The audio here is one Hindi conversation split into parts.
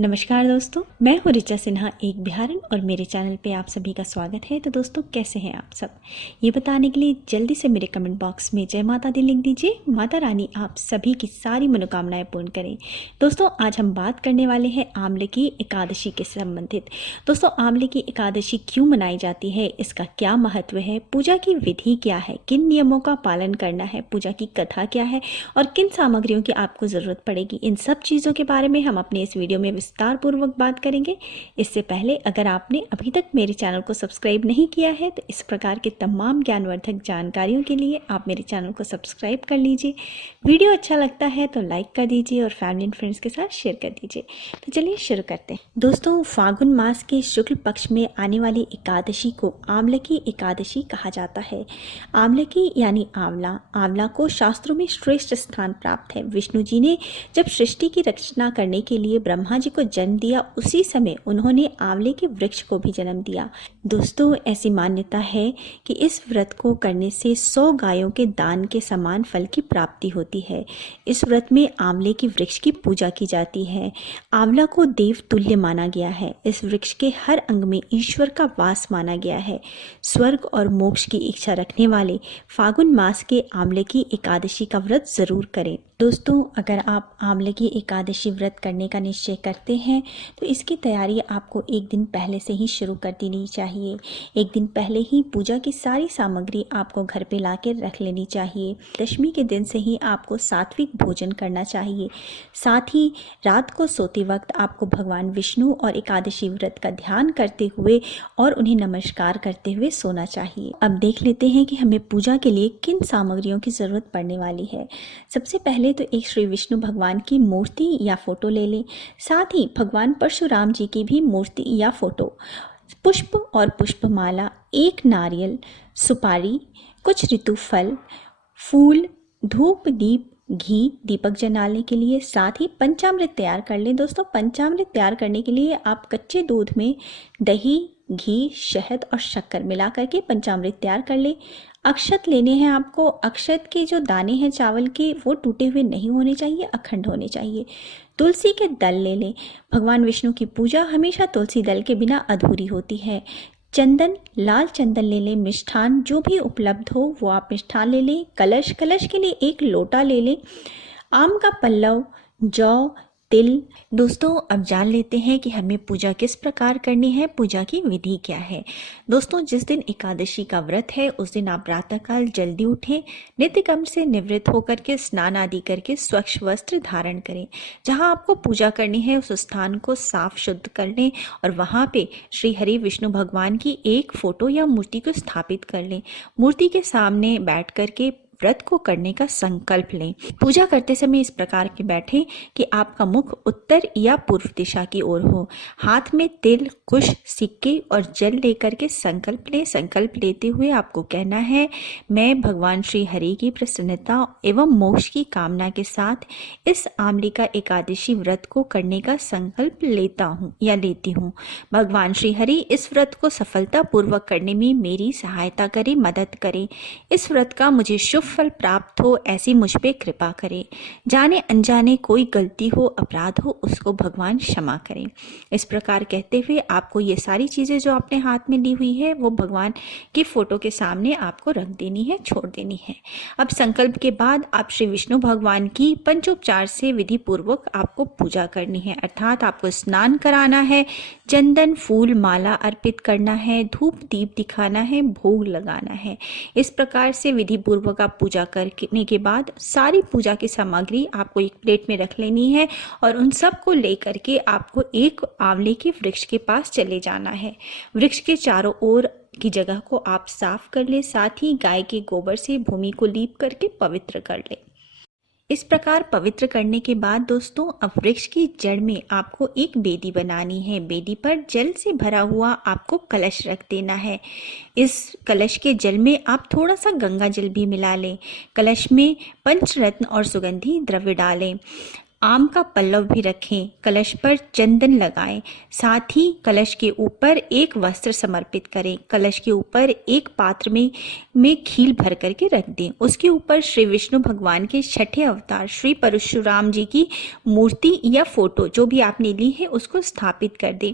नमस्कार दोस्तों, मैं हूँ ऋचा सिन्हा एक बिहारन और मेरे चैनल पे आप सभी का स्वागत है। तो दोस्तों कैसे हैं आप सब, ये बताने के लिए जल्दी से मेरे कमेंट बॉक्स में जय माता दी लिख दीजिए। माता रानी आप सभी की सारी मनोकामनाएं पूर्ण करें। दोस्तों आज हम बात करने वाले हैं आंवले की एकादशी के संबंधित। दोस्तों आंवले की एकादशी क्यों मनाई जाती है, इसका क्या महत्व है, पूजा की विधि क्या है, किन नियमों का पालन करना है, पूजा की कथा क्या है और किन सामग्रियों की आपको ज़रूरत पड़ेगी, इन सब चीज़ों के बारे में हम अपने इस वीडियो में विस्तार पूर्वक बात करेंगे। इससे पहले अगर आपने अभी तक मेरे चैनल को सब्सक्राइब नहीं किया है तो इस प्रकार के तमाम ज्ञानवर्धक जानकारियों के लिए आप मेरे चैनल को सब्सक्राइब कर लीजिए। वीडियो अच्छा लगता है तो लाइक कर दीजिए और फैमिली एंड फ्रेंड्स के साथ शेयर कर दीजिए। तो चलिए शुरू करते हैं। दोस्तों फागुन मास के शुक्ल पक्ष में आने वाली एकादशी को आंवले की एकादशी कहा जाता है। आंवले की यानी आंवला, आंवला को शास्त्रों में श्रेष्ठ स्थान प्राप्त है। विष्णु जी ने जब सृष्टि की रचना करने के लिए ब्रह्मा जी को जन्म दिया, उसी समय उन्होंने आंवले के वृक्ष को भी जन्म दिया। दोस्तों ऐसी मान्यता है कि इस व्रत को करने से 100 गायों के दान के समान फल की प्राप्ति होती है। इस व्रत में आंवले की वृक्ष की पूजा की जाती है। आंवला को देव तुल्य माना गया है। इस वृक्ष के हर अंग में ईश्वर का वास माना गया है। स्वर्ग और मोक्ष की इच्छा रखने वाले फागुन मास के आंवले की एकादशी का व्रत जरूर करें। दोस्तों अगर आप आंवले की एकादशी व्रत करने का निश्चय करते हैं तो इसकी तैयारी आपको एक दिन पहले से ही शुरू कर देनी चाहिए। एक दिन पहले ही पूजा की सारी सामग्री आपको घर पे ला के रख लेनी चाहिए। दशमी के दिन से ही आपको सात्विक भोजन करना चाहिए। साथ ही रात को सोते वक्त आपको भगवान विष्णु और एकादशी व्रत का ध्यान करते हुए और उन्हें नमस्कार करते हुए सोना चाहिए। अब देख लेते हैं कि हमें पूजा के लिए किन सामग्रियों की ज़रूरत पड़ने वाली है। सबसे पहले तो एक श्री विष्णु भगवान की मूर्ति या फोटो ले लें। साथ ही भगवान परशुराम जी की भी मूर्ति या फोटो, पुष्प और पुष्पमाला, एक नारियल, सुपारी, कुछ ऋतु फल, फूल, धूप, दीप, घी दीपक जलाने के लिए। साथ ही पंचामृत तैयार कर लें। दोस्तों पंचामृत तैयार करने के लिए आप कच्चे दूध में दही, घी, शहद और शक्कर मिला करके पंचामृत तैयार कर लें। अक्षत लेने हैं आपको। अक्षत के जो दाने हैं चावल के वो टूटे हुए नहीं होने चाहिए, अखंड होने चाहिए। तुलसी के दल ले लें। भगवान विष्णु की पूजा हमेशा तुलसी दल के बिना अधूरी होती है। चंदन, लाल चंदन ले लें। मिष्ठान जो भी उपलब्ध हो वो आप मिष्ठान ले लें। कलश, कलश के लिए एक लोटा ले लें। आम का पल्लव, जौ, तिल। दोस्तों अब जान लेते हैं कि हमें पूजा किस प्रकार करनी है, पूजा की विधि क्या है। दोस्तों जिस दिन एकादशी का व्रत है उस दिन आप प्रातःकाल जल्दी उठें, नित्य कर्म से निवृत्त होकर के स्नान आदि करके स्वच्छ वस्त्र धारण करें। जहां आपको पूजा करनी है उस स्थान को साफ शुद्ध कर लें और वहां पे श्री हरि विष्णु भगवान की एक फोटो या मूर्ति को स्थापित कर लें। मूर्ति के सामने बैठ करके व्रत को करने का संकल्प लें। पूजा करते समय इस प्रकार के बैठे कि आपका मुख उत्तर या पूर्व दिशा की ओर हो। हाथ में तिल, कुश, सिक्के और जल लेकर के संकल्प लें। संकल्प लेते हुए आपको कहना है, मैं भगवान श्री हरि की प्रसन्नता एवं मोक्ष की कामना के साथ इस आंवले का एकादशी व्रत को करने का संकल्प लेता हूँ या लेती हूँ। भगवान श्री हरि इस व्रत को सफलता पूर्वक करने में मेरी सहायता करें, मदद करें। इस व्रत का मुझे शुभ फल प्राप्त हो ऐसी मुझ पे कृपा करें। जाने अनजाने कोई गलती हो, अपराध हो, उसको भगवान क्षमा करें। इस प्रकार कहते हुए आपको ये सारी चीज़ें जो आपने हाथ में ली हुई है वो भगवान की फोटो के सामने आपको रख देनी है, छोड़ देनी है। अब संकल्प के बाद आप श्री विष्णु भगवान की पंचोपचार से विधि पूर्वक आपको पूजा करनी है, अर्थात आपको स्नान कराना है, चंदन, फूल, माला अर्पित करना है, धूप दीप दिखाना है, भोग लगाना है। इस प्रकार से विधि पूर्वक आप पूजा करने के बाद सारी पूजा की सामग्री आपको एक प्लेट में रख लेनी है और उन सब को लेकर के आपको एक आंवले के वृक्ष के पास चले जाना है। वृक्ष के चारों ओर की जगह को आप साफ कर लें। साथ ही गाय के गोबर से भूमि को लीप करके पवित्र कर लें। इस प्रकार पवित्र करने के बाद दोस्तों अब वृक्ष की जड़ में आपको एक बेदी बनानी है। बेदी पर जल से भरा हुआ आपको कलश रख देना है। इस कलश के जल में आप थोड़ा सा गंगा जल भी मिला लें। कलश में पंचरत्न और सुगंधी द्रव्य डालें। आम का पल्लव भी रखें, कलश पर चंदन लगाएं, साथ ही कलश के ऊपर एक वस्त्र समर्पित करें। कलश के ऊपर एक पात्र में खील भर करके रख दें। उसके ऊपर श्री विष्णु भगवान के छठे अवतार श्री परशुराम जी की मूर्ति या फोटो जो भी आपने ली है उसको स्थापित कर दें।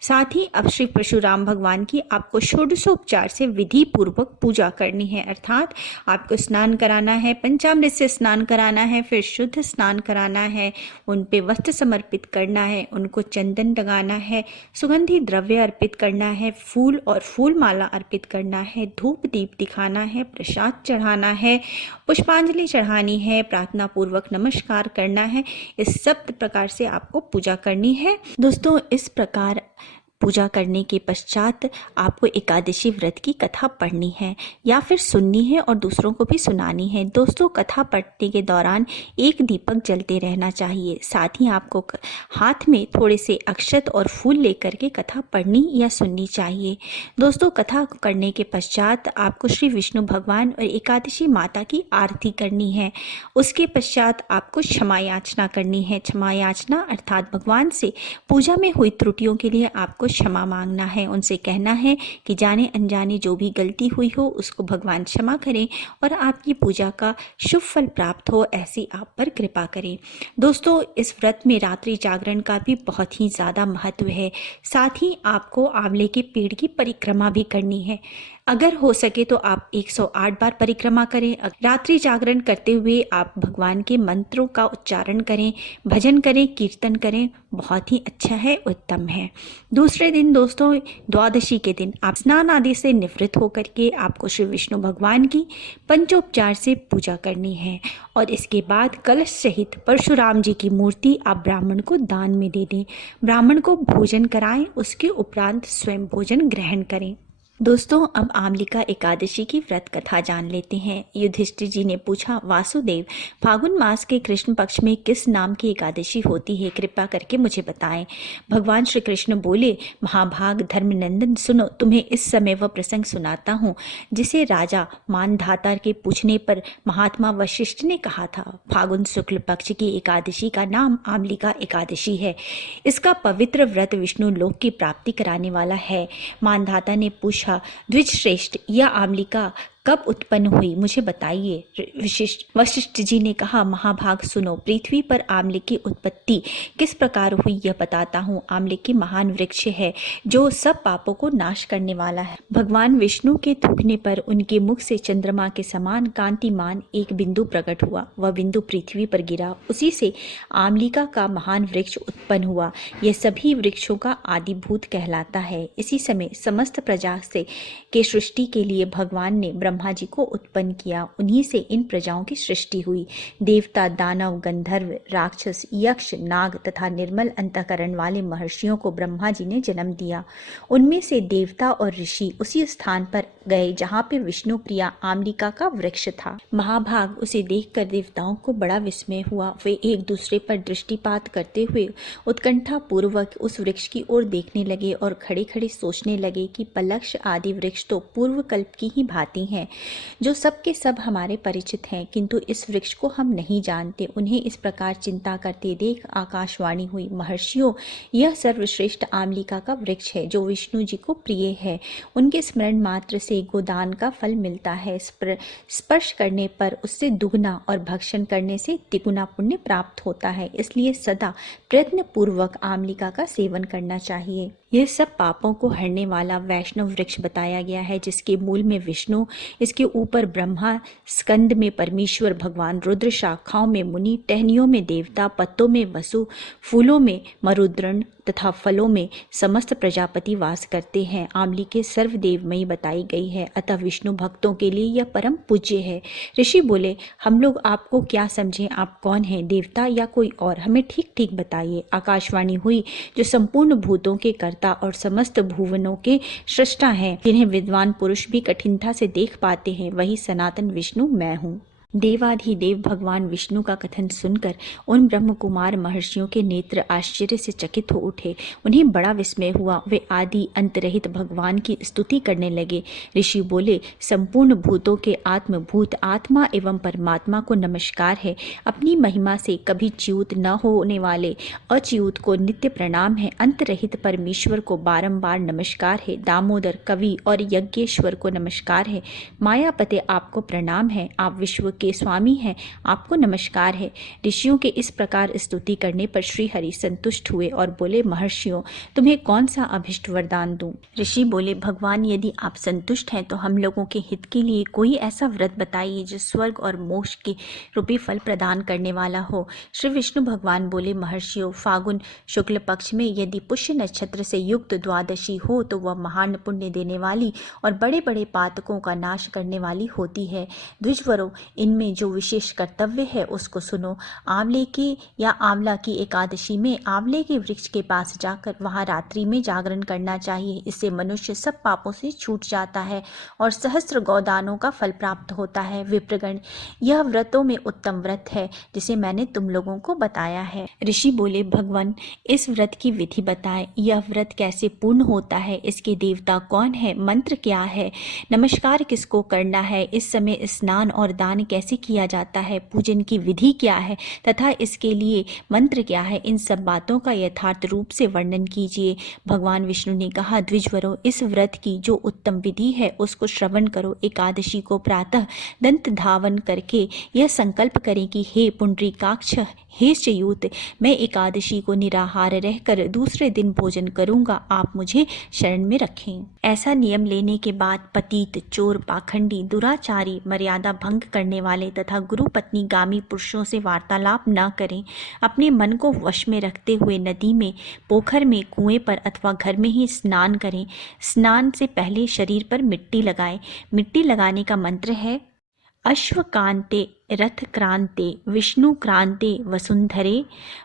साथ ही अब श्री परशुराम भगवान की आपको षोडशोपचार से विधि पूर्वक पूजा करनी है, अर्थात आपको स्नान कराना है, पंचामृत से स्नान कराना है, फिर शुद्ध स्नान कराना है, उन पे वस्त्र समर्पित करना है, उनको चंदन लगाना है, सुगंधी द्रव्य अर्पित करना है, फूल और फूल माला अर्पित करना है, धूप दीप दिखाना है, प्रसाद चढ़ाना है, पुष्पांजलि चढ़ानी है, प्रार्थना पूर्वक नमस्कार करना है। इस सब प्रकार से आपको पूजा करनी है। दोस्तों, इस प्रकार पूजा करने के पश्चात आपको एकादशी व्रत की कथा पढ़नी है या फिर सुननी है और दूसरों को भी सुनानी है। दोस्तों, कथा पढ़ने के दौरान एक दीपक जलते रहना चाहिए। साथ ही आपको हाथ में थोड़े से अक्षत और फूल लेकर के कथा पढ़नी या सुननी चाहिए। दोस्तों, कथा करने के पश्चात आपको श्री विष्णु भगवान और एकादशी माता की आरती करनी है। उसके पश्चात आपको क्षमा याचना करनी है। क्षमा याचना अर्थात भगवान से पूजा में हुई त्रुटियों के लिए आपको क्षमा मांगना है। उनसे कहना है कि जाने अनजाने जो भी गलती हुई हो उसको भगवान क्षमा करें और आपकी पूजा का शुभ फल प्राप्त हो, ऐसी आप पर कृपा करें। दोस्तों, इस व्रत में रात्रि जागरण का भी बहुत ही ज़्यादा महत्व है। साथ ही आपको आंवले के पेड़ की परिक्रमा भी करनी है। अगर हो सके तो आप 108 बार परिक्रमा करें। रात्रि जागरण करते हुए आप भगवान के मंत्रों का उच्चारण करें, भजन करें, कीर्तन करें, बहुत ही अच्छा है, उत्तम है। दूसरे दिन दोस्तों, द्वादशी के दिन आप स्नान आदि से निवृत्त होकर के आपको श्री विष्णु भगवान की पंचोपचार से पूजा करनी है और इसके बाद कलश सहित परशुराम जी की मूर्ति आप ब्राह्मण को दान में दे दें। ब्राह्मण को भोजन कराएं, उसके उपरांत स्वयं भोजन ग्रहण करें। दोस्तों, अब आमलिका एकादशी की व्रत कथा जान लेते हैं। युधिष्ठिर जी ने पूछा, वासुदेव, फागुन मास के कृष्ण पक्ष में किस नाम की एकादशी होती है, कृपा करके मुझे बताएं। भगवान श्री कृष्ण बोले, महाभाग धर्मनंदन, सुनो, तुम्हें इस समय वह प्रसंग सुनाता हूँ जिसे राजा मानधाता के पूछने पर महात्मा वशिष्ठ ने कहा था। फागुन शुक्ल पक्ष की एकादशी का नाम आमलिका एकादशी है। इसका पवित्र व्रत विष्णु लोक की प्राप्ति कराने वाला है। मानधाता ने पूछा, द्विज श्रेष्ठ, यह आमलिका कब उत्पन्न हुई, मुझे बताइए। वशिष्ठ जी ने कहा, महाभाग सुनो, पृथ्वी पर आमले की उत्पत्ति किस प्रकार हुई यह बताता हूँ। आमले की महान वृक्ष है जो सब पापों को नाश करने वाला है। भगवान विष्णु के थूकने पर उनके मुख से चंद्रमा के समान कांतिमान एक बिंदु प्रकट हुआ। वह बिंदु पृथ्वी पर गिरा। उसी से आमलिका का महान वृक्ष उत्पन्न हुआ। यह सभी वृक्षों का आदिभूत कहलाता है। इसी समय समस्त प्रजा से के सृष्टि के लिए भगवान ने ब्रह्मा जी को उत्पन्न किया। उन्हीं से इन प्रजाओं की सृष्टि हुई। देवता, दानव, गंधर्व, राक्षस, यक्ष, नाग तथा निर्मल अंतःकरण वाले महर्षियों को ब्रह्मा जी ने जन्म दिया। उनमें से देवता और ऋषि उसी स्थान पर गए जहाँ पे विष्णु प्रिया आमलिका का वृक्ष था। महाभाग, उसे देखकर देवताओं को बड़ा विस्मय हुआ। वे एक दूसरे पर दृष्टिपात करते हुए उत्कंठा पूर्वक उस वृक्ष की ओर देखने लगे और खड़े खड़े सोचने लगे कि पलक्ष आदि वृक्ष तो पूर्व कल्प की ही भांति हैं, जो सबके सब हमारे परिचित हैं, किंतु इस वृक्ष को हम नहीं जानते। उन्हें इस प्रकार चिंता करते देख आकाशवाणी हुई, महर्षियों, यह सर्वश्रेष्ठ आमलिका का वृक्ष है जो विष्णु जी को प्रिय है। उनके स्मरण मात्र से गोदान का फल मिलता है। स्पर्श करने पर उससे दुगना और भक्षण करने से तिगुना पुण्य प्राप्त होता है। इसलिए सदा प्रयत्न पूर्वक आमलिका का सेवन करना चाहिए। यह सब पापों को हरने वाला वैष्णव वृक्ष बताया गया है, जिसके मूल में विष्णु, इसके ऊपर ब्रह्मा, स्कंद में परमेश्वर भगवान रुद्र, शाखाओं में मुनि, टहनियों में देवता, पत्तों में वसु, फूलों में मरुद्रण तथा फलों में समस्त प्रजापति वास करते हैं। आमलिके सर्वदेवमयी बताई गई है, अतः विष्णु भक्तों के लिए यह परम पूज्य है। ऋषि बोले, हम लोग आपको क्या समझें, आप कौन हैं, देवता या कोई और, हमें ठीक ठीक बताइए। आकाशवाणी हुई, जो संपूर्ण भूतों के कर्ता और समस्त भुवनों के सृष्टा हैं, जिन्हें विद्वान पुरुष भी कठिनता से देख पाते हैं, वही सनातन विष्णु मैं हूँ। देवाधिदेव भगवान विष्णु का कथन सुनकर उन ब्रह्मकुमार महर्षियों के नेत्र आश्चर्य से चकित हो उठे। उन्हें बड़ा विस्मय हुआ। वे आदि अंतरहित भगवान की स्तुति करने लगे। ऋषि बोले, संपूर्ण भूतों के आत्मभूत आत्मा एवं परमात्मा को नमस्कार है। अपनी महिमा से कभी च्युत न होने वाले अच्युत को नित्य प्रणाम है। अंतरहित परमेश्वर को बारंबार नमस्कार है। दामोदर, कवि और यज्ञेश्वर को नमस्कार है। मायापते, आपको प्रणाम है। आप विश्व के स्वामी हैं, आपको नमस्कार है। ऋषियों के इस प्रकार स्तुति करने पर श्री हरि संतुष्ट हुए और बोले, महर्षियों, तुम्हें कौन सा अभिष्ट वरदान दूं? ऋषि बोले, भगवान, यदि आप संतुष्ट हैं तो हम लोगों के हित के लिए कोई ऐसा व्रत बताइए जो स्वर्ग और मोक्ष के रूपी फल प्रदान करने वाला हो। श्री विष्णु भगवान बोले, महर्षियों, फागुन शुक्ल पक्ष में यदि पुष्य नक्षत्र से युक्त द्वादशी हो तो वह महान पुण्य देने वाली और बड़े बड़े पातकों का नाश करने वाली होती है। द्विजवरों, इनमें जो विशेष कर्तव्य है उसको सुनो। आंवले की या आंवला की एकादशी में आंवले के वृक्ष के पास जाकर वहां रात्रि में जागरण करना चाहिए। इससे मनुष्य सब पापों से छूट जाता है और सहस्त्र गौदानों का फल प्राप्त होता है। विप्रगण, यह व्रतों में उत्तम व्रत है जिसे मैंने तुम लोगों को बताया है। ऋषि बोले, भगवान, इस व्रत की विधि बताएं। यह व्रत कैसे पूर्ण होता है? इसके देवता कौन है? मंत्र क्या है? नमस्कार किसको करना है? इस समय स्नान और दान कैसे किया जाता है? पूजन की विधि क्या है तथा इसके लिए मंत्र क्या है? इन सब बातों का यथार्थ रूप से वर्णन कीजिए। भगवान विष्णु ने कहा, द्विजवरों, इस व्रत की जो उत्तम विधि है उसको श्रवण करो। एकादशी को प्रातः दंत धावन करके यह संकल्प करें कि हे पुंडरीकाक्ष, हे च्युत, मैं एकादशी को निराहार रहकर दूसरे दिन भोजन करूंगा। आप मुझे शरण में रखें। ऐसा नियम लेने के बाद पतित, चोर, पाखंडी, दुराचारी, मर्यादा भंग करने वाले तथा गुरु पत्नी गामी पुरुषों से वार्तालाप न करें। अपने मन को वश में रखते हुए नदी में, पोखर में, कुएं पर अथवा घर में ही स्नान करें। स्नान से पहले शरीर पर मिट्टी लगाएं। मिट्टी लगाने का मंत्र है, अश्वकांते रथक्रांते विष्णुक्रांते वसुंधरे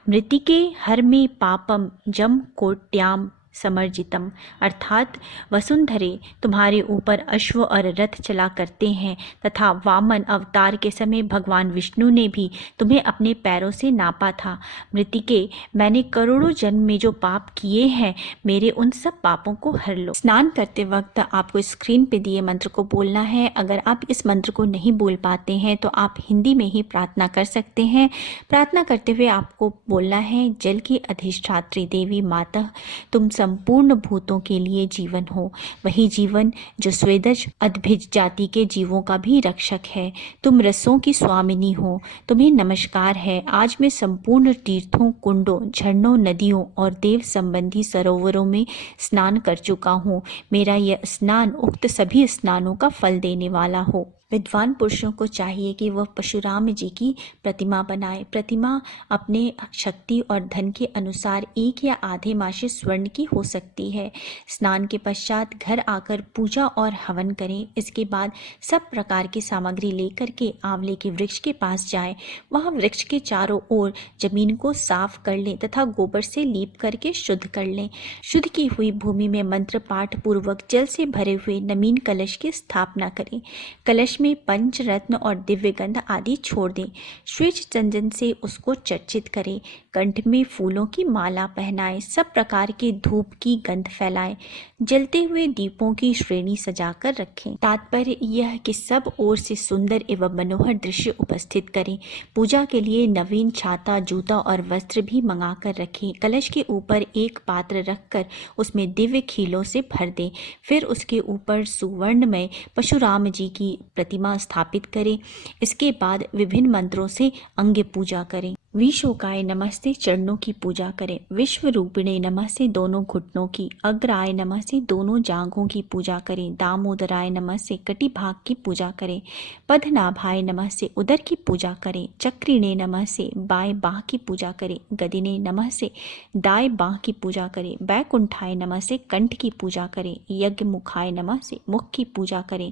मृतिके हर में पापम जम कोट्याम समर्जितम। अर्थात वसुंधरे, तुम्हारे ऊपर अश्व और रथ चला करते हैं तथा वामन अवतार के समय भगवान विष्णु ने भी तुम्हें अपने पैरों से नापा था। मृतिके, मैंने करोड़ों जन्म में जो पाप किए हैं, मेरे उन सब पापों को हर लो। स्नान करते वक्त आपको स्क्रीन पे दिए मंत्र को बोलना है। अगर आप इस मंत्र को नहीं बोल पाते हैं तो आप हिंदी में ही प्रार्थना कर सकते हैं। प्रार्थना करते हुए आपको बोलना है, जल की अधिष्ठात्री देवी माता, तुम संपूर्ण भूतों के लिए जीवन हो, वही जीवन जो स्वेदज अद्भिज जाति के जीवों का भी रक्षक है। तुम रसों की स्वामिनी हो, तुम्हें नमस्कार है। आज मैं संपूर्ण तीर्थों, कुंडों, झरनों, नदियों और देव संबंधी सरोवरों में स्नान कर चुका हूँ। मेरा यह स्नान उक्त सभी स्नानों का फल देने वाला हो। विद्वान पुरुषों को चाहिए कि वह परशुराम जी की प्रतिमा बनाए। प्रतिमा अपने शक्ति और धन के अनुसार एक या आधे मासे स्वर्ण की हो सकती है। स्नान के पश्चात घर आकर पूजा और हवन करें। इसके बाद सब प्रकार की सामग्री लेकर के आंवले के वृक्ष के पास जाएं। वहां वृक्ष के चारों ओर जमीन को साफ कर लें तथा गोबर से लीप करके शुद्ध कर लें। शुद्ध की हुई भूमि में मंत्र पाठ पूर्वक जल से भरे हुए नमीन कलश की स्थापना करें। कलश में पंच रत्न और दिव्य गंध आदि छोड़ दें। श्वेत चंदन से उसको चर्चित करें। कंठ में फूलों की माला पहनाएं। सब प्रकार के धूप की गंध फैलाएं। जलते हुए दीपों की श्रेणी सजाकर रखें। तात्पर्य यह कि सब ओर से सुंदर एवं मनोहर दृश्य उपस्थित करें। पूजा के लिए नवीन छाता, जूता और वस्त्र भी मंगा कर रखें। कलश के ऊपर एक पात्र रखकर उसमें दिव्य खीलों से भर दें। फिर उसके ऊपर सुवर्णमय परशुराम जी की प्रतिमा स्थापित करें। इसके बाद विभिन्न मंत्रों से अंग पूजा करें। विशोकाय नमः से चरणों की पूजा करें। विश्व रूपिणे नमः से दोनों घुटनों की, अग्राय नमः से दोनों जांघों की पूजा करें। दामोदराय नमः से कटी भाग की पूजा करें। पद्मनाभाय नमः से उदर की पूजा करें। चक्रिणे नमः से बाएं बाह की पूजा करें। गदिने नमः से दाएं बाह की पूजा करें। बैकुंठाय नमः से कंठ की पूजा करें। यज्ञ मुखाय नमः से मुख की पूजा करें।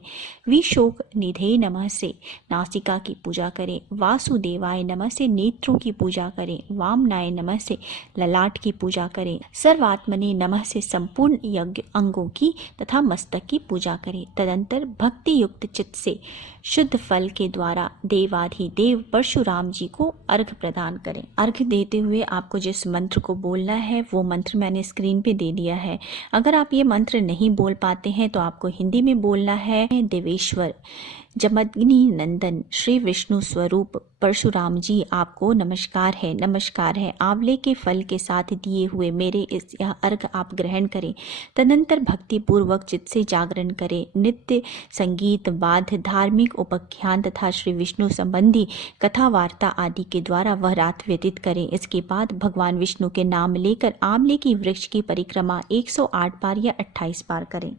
विशोक निधे नमः से नासिका की पूजा करें। वासुदेवाय नमः से नेत्रों की की पूजा करें, वामनाय नमः से ललाट की पूजा करें, सर्वात्मने नमः से संपूर्ण यज्ञ अंगों की तथा मस्तक की पूजा करें। तदंतर भक्ति युक्त चित्त से शुद्ध फल के द्वारा देवाधिदेव परशुराम जी को अर्घ प्रदान करें। अर्घ देते हुए आपको जिस मंत्र को बोलना है वो मंत्र मैंने स्क्रीन पे दे दिया है। अगर आप ये मंत्र नहीं बोल पाते हैं तो आपको हिंदी में बोलना है, देवेश्वर जमदग्नि नंदन श्री विष्णु स्वरूप परशुराम जी आपको नमस्कार है, नमस्कार है। आंवले के फल के साथ दिए हुए मेरे इस यह अर्घ आप ग्रहण करें। तदंतर भक्ति पूर्वक चित्त से जागरण करें। नित्य संगीत, वाद्य, धार्मिक उपाख्यान तथा श्री विष्णु संबंधी कथा वार्ता आदि के द्वारा वह रात व्यतीत करें। इसके बाद भगवान विष्णु के नाम लेकर आंवले की वृक्ष की परिक्रमा 108 बार या 28 बार करें।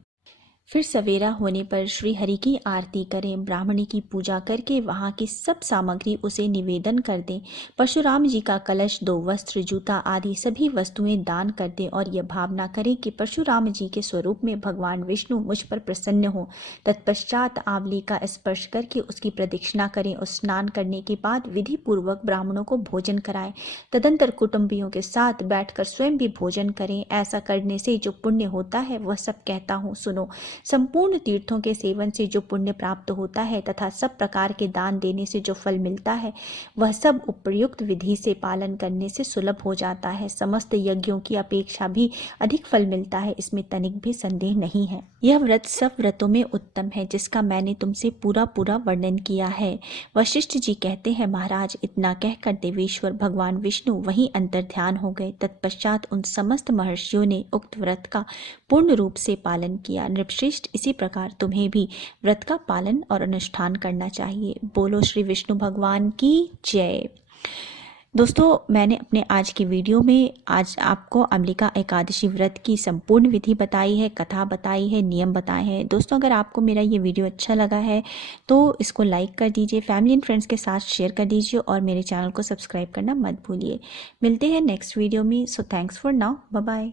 फिर सवेरा होने पर श्री हरि की आरती करें। ब्राह्मणी की पूजा करके वहाँ की सब सामग्री उसे निवेदन कर दें। परशुराम जी का कलश, 2 वस्त्र, जूता आदि सभी वस्तुएं दान कर दें और यह भावना करें कि परशुराम जी के स्वरूप में भगवान विष्णु मुझ पर प्रसन्न हो। तत्पश्चात आंवले का स्पर्श करके उसकी प्रदक्षिणा करें और स्नान करने के बाद विधि पूर्वक ब्राह्मणों को भोजन कराएं। तदंतर कुटुंबियों के साथ बैठकर स्वयं भी भोजन करें। ऐसा करने से जो पुण्य होता है वह सब कहता हूँ, सुनो। संपूर्ण तीर्थों के सेवन से जो पुण्य प्राप्त होता है तथा सब प्रकार के दान देने से जो फल मिलता है वह सब उपयुक्त विधि से पालन करने से सुलभ हो जाता है। समस्त यज्ञों की अपेक्षा भी अधिक फल मिलता है, इसमें तनिक भी संदेह नहीं है। यह व्रत सब व्रतों में उत्तम है जिसका मैंने तुमसे पूरा वर्णन किया है। वशिष्ठ जी कहते हैं, महाराज इतना कहकर देवेश्वर भगवान विष्णु वहीं अंतर ध्यान हो गए। तत्पश्चात उन समस्त महर्षियों ने उक्त व्रत का पूर्ण रूप से पालन किया। नृपश्रेष्ठ, इसी प्रकार तुम्हें भी व्रत का पालन और अनुष्ठान करना चाहिए। बोलो श्री विष्णु भगवान की जय। दोस्तों, मैंने अपने आज की वीडियो में आज आपको अम्बिका एकादशी व्रत की संपूर्ण विधि बताई है, कथा बताई है, नियम बताए हैं। दोस्तों, अगर आपको मेरा ये वीडियो अच्छा लगा है तो इसको लाइक कर दीजिए, फैमिली एंड फ्रेंड्स के साथ शेयर कर दीजिए और मेरे चैनल को सब्सक्राइब करना मत भूलिए। मिलते हैं नेक्स्ट वीडियो में। So thanks for now, bye bye.